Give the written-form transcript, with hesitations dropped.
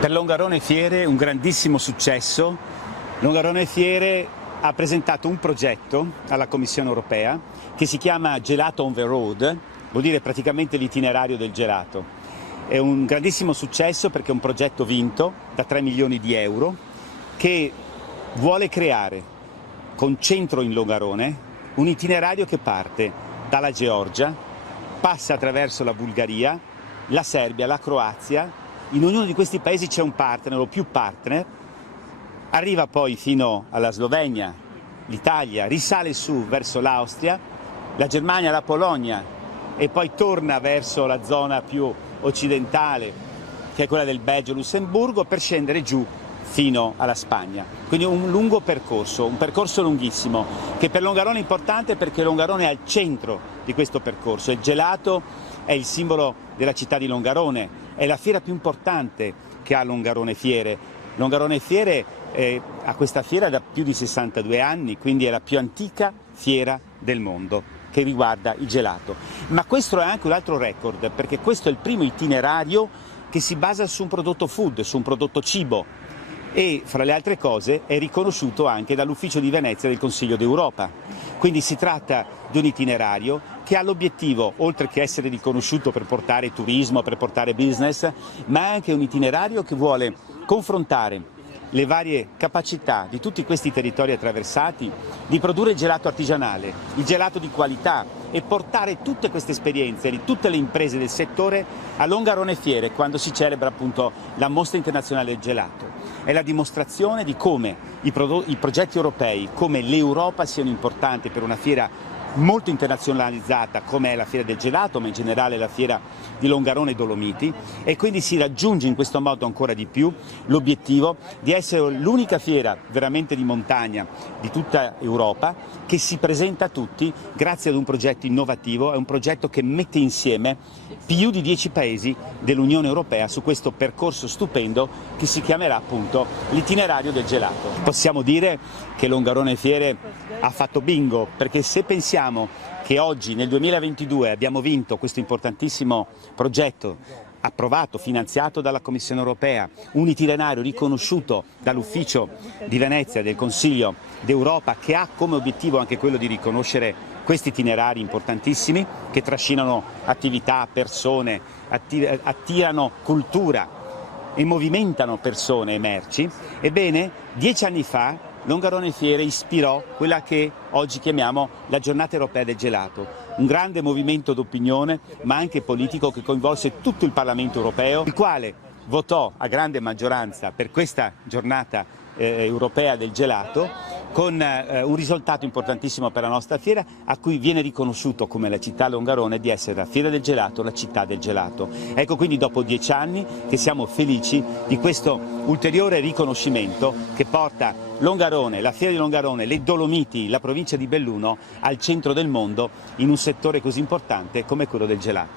Per Longarone Fiere un grandissimo successo. Longarone Fiere ha presentato un progetto alla Commissione Europea che si chiama Gelato on the Road, vuol dire praticamente l'itinerario del gelato. È un grandissimo successo perché è un progetto vinto da 3 milioni di euro che vuole creare, con centro in Longarone, un itinerario che parte dalla Georgia, passa attraverso la Bulgaria, la Serbia, la Croazia. In ognuno di questi paesi c'è un partner o più partner, arriva poi fino alla Slovenia, l'Italia, risale su verso l'Austria, la Germania, la Polonia e poi torna verso la zona più occidentale, che è quella del Belgio, Lussemburgo, per scendere giù fino alla Spagna. Quindi un lungo percorso, un percorso lunghissimo, che per Longarone è importante perché Longarone è al centro di questo percorso. Il gelato è il simbolo della città di Longarone, è la fiera più importante che ha Longarone Fiere. Longarone Fiere ha questa fiera da più di 62 anni, quindi è la più antica fiera del mondo che riguarda il gelato. Ma questo è anche un altro record, perché questo è il primo itinerario che si basa su un prodotto food, su un prodotto cibo, e fra le altre cose è riconosciuto anche dall'Ufficio di Venezia del Consiglio d'Europa. Quindi si tratta di un itinerario che ha l'obiettivo, oltre che essere riconosciuto per portare turismo, per portare business, ma è anche un itinerario che vuole confrontare le varie capacità di tutti questi territori attraversati di produrre il gelato artigianale, il gelato di qualità, e portare tutte queste esperienze di tutte le imprese del settore a Longarone Fiere, quando si celebra appunto la Mostra Internazionale del Gelato. È la dimostrazione di come i progetti europei, come l'Europa siano importanti per una fiera molto internazionalizzata come è la Fiera del Gelato, ma in generale la Fiera di Longarone e Dolomiti, e quindi si raggiunge in questo modo ancora di più l'obiettivo di essere l'unica fiera veramente di montagna di tutta Europa che si presenta a tutti grazie ad un progetto innovativo, è un progetto che mette insieme più di 10 paesi dell'Unione Europea su questo percorso stupendo che si chiamerà appunto l'itinerario del gelato. Possiamo dire che Longarone Fiere ha fatto bingo, perché se pensiamo che oggi nel 2022 abbiamo vinto questo importantissimo progetto approvato, finanziato dalla Commissione Europea, un itinerario riconosciuto dall'Ufficio di Venezia del Consiglio d'Europa, che ha come obiettivo anche quello di riconoscere questi itinerari importantissimi che trascinano attività, persone, attirano cultura e movimentano persone e merci. Ebbene, 10 anni fa Longarone Fiere ispirò quella che oggi chiamiamo la Giornata Europea del Gelato, un grande movimento d'opinione ma anche politico che coinvolse tutto il Parlamento Europeo, il quale votò a grande maggioranza per questa Giornata Europea del Gelato, con un risultato importantissimo per la nostra fiera, a cui viene riconosciuto come la città Longarone di essere la Fiera del Gelato, la città del gelato. Ecco quindi dopo 10 anni che siamo felici di questo ulteriore riconoscimento che porta Longarone, la Fiera di Longarone, le Dolomiti, la provincia di Belluno al centro del mondo in un settore così importante come quello del gelato.